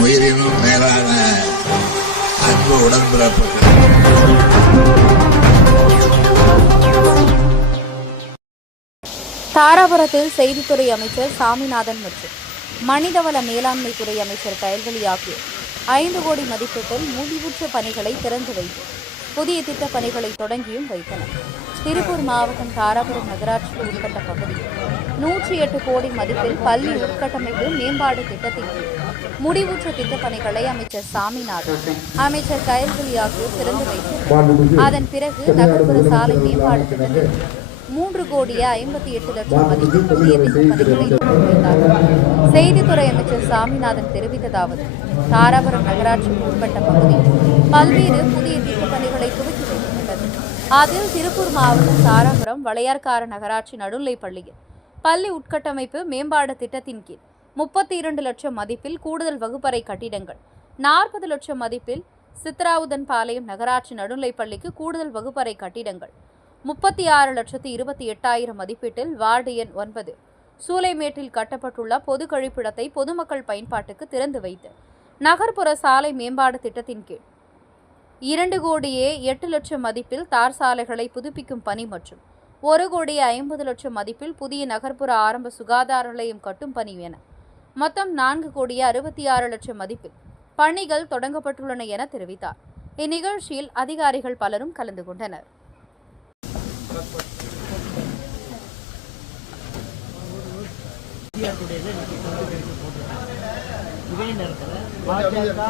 உயிரினும் மேலான அன்பு உடன்பிறப்புகள். தாராபுரத்தில் செய்தித்துறை அமைச்சர் சாமிநாதன் மற்றும் மனிதவள மேலாண்மை துறை அமைச்சர் கயல்வெளி ஆகியோர் ஐந்து கோடி மதிப்பீட்டில் முடிவுற்ற பணிகளை திறந்து வைத்து புதிய திட்டப் பணிகளை தொடங்கியும் வைத்தனர். திருப்பூர் மாவட்டம் தாராபுரம் நகராட்சிக்கு உட்பட்ட பகுதியில் நூற்றி எட்டு கோடி மதிப்பில் பள்ளி உட்கட்டமைப்பு மேம்பாடு திட்டத்தின் முடிவுற்ற திட்டப்பணிகளை அமைச்சர் சாமிநாதன் அமைச்சர் கயல்வெளி ஆகியோர் திறந்து வைத்தனர் அதன் பிறகு நகர்ப்புற சாலை மேம்பாடு திட்டத்தில் மூன்று கோடியே ஐம்பத்தி எட்டு லட்சம் மதிப்பில் புதிய திட்டப்பணிகளை தொடங்கி வைத்தார் செய்தித்துறை அமைச்சர் சாமிநாதன் தெரிவித்ததாவது தாராபுரம் நகராட்சிக்கு உட்பட்ட பகுதியில் பல்வேறு புதிய திட்டப் பணிகளை துவக்கி வைக்கப்பட்டது அதில் திருப்பூர் மாவட்டம் தாராபுரம் வளையார்கார நகராட்சி நடுநிலைப் பள்ளியில். பள்ளி உட்கட்டமைப்பு மேம்பாடு திட்டத்தின் கீழ் முப்பத்தி இரண்டு லட்சம் மதிப்பில் கூடுதல் வகுப்பறை கட்டிடங்கள் நாற்பது லட்சம் மதிப்பில் சித்ராவுதன் பாளையம் நகராட்சி நடுநிலைப் பள்ளிக்கு கூடுதல் வகுப்பறை கட்டிடங்கள் முப்பத்தி ஆறு லட்சத்து இருபத்தி எட்டாயிரம் மதிப்பீட்டில் வார்டு எண் ஒன்பது சூளைமேட்டில் கட்டப்பட்டுள்ள பொது கழிப்பிடத்தை பொதுமக்கள் பயன்பாட்டுக்கு திறந்து வைத்து நகர்ப்புற சாலை மேம்பாடு திட்டத்தின் கீழ் இரண்டு கோடியே எட்டு லட்சம் மதிப்பில் தார் சாலைகளை புதுப்பிக்கும் பணி மற்றும் ஒரு கோடியே ஐம்பது லட்சம் மதிப்பில் புதிய நகர்ப்புற ஆரம்ப சுகாதார நிலையம் கட்டும் பணி என. மொத்தம் நான்கு கோடியே அறுபத்தி ஆறு லட்சம் மதிப்பில் பணிகள் தொடங்கப்பட்டுள்ளன என தெரிவித்தார். இந்நிகழ்ச்சியில் அதிகாரிகள் பலரும் கலந்து கொண்டனர். இதே நேரத்தில் பாஜக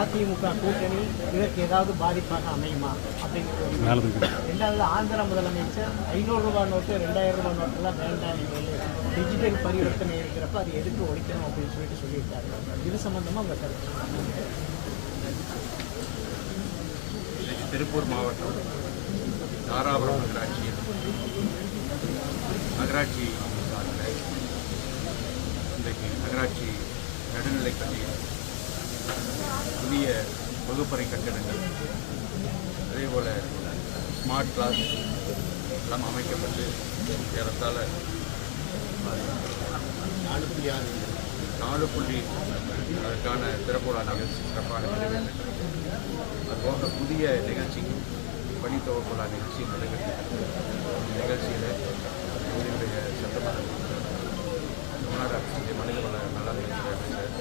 அதிமுக கூட்டணி இதற்கு ஏதாவது பாதிப்பாக அமையுமா கேள்வி. ரெண்டாவது ஆந்திர முதலமைச்சர் ஐநூறு ரூபாய் நோட்டு ரெண்டாயிரம் ரூபாய் நோட்டெல்லாம் வேண்டாம் டிஜிட்டல் பரிவர்த்தனை இருக்கிறப்ப அது எதுக்கு ஒழிக்கணும் அப்படின்னு சொல்லிட்டு சொல்லியிருக்காரு. இது சம்பந்தமா உங்க கருத்து? திருப்பூர் மாவட்டம் தாராபுரம் நகராட்சியில் நகராட்சி இன்றைக்கு நகராட்சி நடுநிலைப்பள்ளியில் வகுப்பறை கட்டிடங்கள். அதேபோல் ஸ்மார்ட் கிளாஸ் எல்லாம் அமைக்கப்பட்டு ஏறத்தாழ நாலு புள்ளி நாலு புள்ளி அதற்கான திறப்புலா நிகழ்ச்சி சிறப்பாக நிறைவேற்றப்பட்டது அதுபோக புதிய நிகழ்ச்சி பணி துவக்குழா நிகழ்ச்சி நடைபெற்றது நிகழ்ச்சியில் தொகுதியுடைய சட்டமன்ற உறுப்பினர், தமிழ்நாடு மனிதவள நலத்துறை அமைச்சர்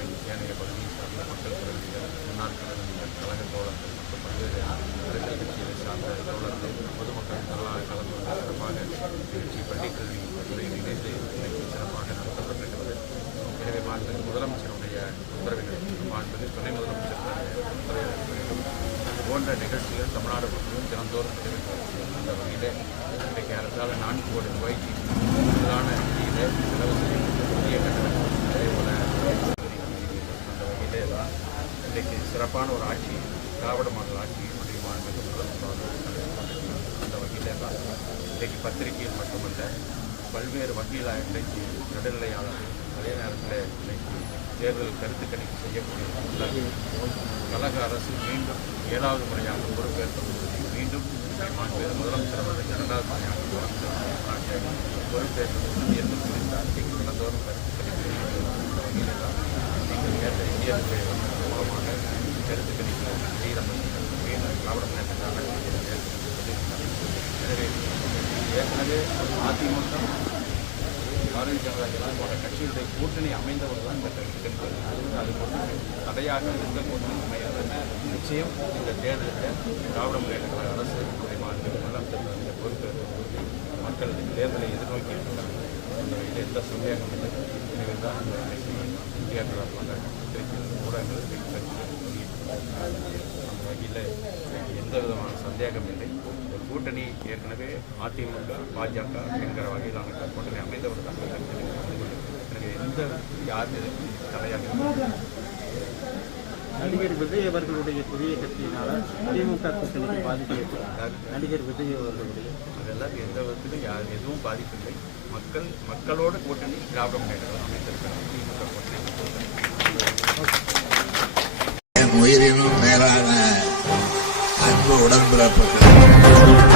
போன்ற நிகழ்ச்சிகள் தமிழ்நாடு முழுவதும் தினந்தோறும் நடைபெற்று அந்த வகையில் இன்றைக்கு அரசால் நான்கு கோடி ரூபாய்க்கு பிரதான நிதியில் செலவு செய்யப்பட்ட புதிய கட்டணம் அதே போல அந்த வகையிலே தான் இன்றைக்கு சிறப்பான ஒரு ஆட்சி திராவிட மாடல் ஆட்சி நம்முடைய மாநிலத்தில் அந்த வகையிலே தான் இன்றைக்கு பத்திரிகையில் மட்டுமல்ல பல்வேறு வகையில் இன்றைக்கு நடுநிலையாளர்கள் அதே நேரத்தில் இன்றைக்கு தேர்தல் கருத்து கணிப்பு செய்யக்கூடிய கழக அரசு மீண்டும் ஏழாவது முறையாக பொறுப்பேற்க மீண்டும் மாண்பு முதலமைச்சர் அவர்கள் இரண்டாவது முறையாக முதலமைச்சர் பொறுப்பேற்க உறுதி என்று குறித்தார் நீங்கள் கடந்தோறும் கருத்து கணிப்பு நீங்கள் கேட்ட இந்திய மூலமாக கருத்து கணிப்பு செய்கிற மீண்டும் திராவிட முன்னேற்ற எனவே ஏற்கனவே அதிமுக பாரதிய ஜனதா கட்சி போன்ற கட்சியுடைய கூட்டணி அமைந்தவர் தான் இந்த கருத்து கணிப்பு அது அது தடையாக எந்த கூட்டணி அமையாது. நிச்சயம் இந்த தேர்தலில் திராவிட முன்னேற்ற கழக அரசு நம்முடைய மாநில முதலமைச்சர் இந்த பொறுப்பேற்று மக்கள் தேர்தலை எதிர்நோக்கி இருக்கிறார்கள் அந்த எந்த சந்தேகம் இல்லை. எனவே தான் இந்த இன்னைக்கு இந்தியா தொடர்பான ஊடகங்கள் இன்றைக்கு வகையில் எந்த விதமான சந்தேகம் இல்லை. கூட்டணி ஏற்கனவே அதிமுக பாஜக என்கிற கூட்டணி இந்த கருத்து கணிப்பு அமைந்து கொண்டிருக்கிறது. எனவே எந்த யார் இல்லை. நடிகர் விஜய் அவர்களுடைய புதிய கட்சியினால திமுக கூட்டணிக்கு பாதிப்பு நடிகர் விஜய் அவர்களுடைய அதெல்லாம் எந்த விதத்திலும் யார் எதுவும் பாதிப்பில்லை. மக்கள் மக்களோட கூட்டணி திராவிட முன்னேற்ற கழகம் அமைந்திருக்கிறார். திமுக கூட்டணி. உயிரினும் மேலான உடன்பிறப்புகள்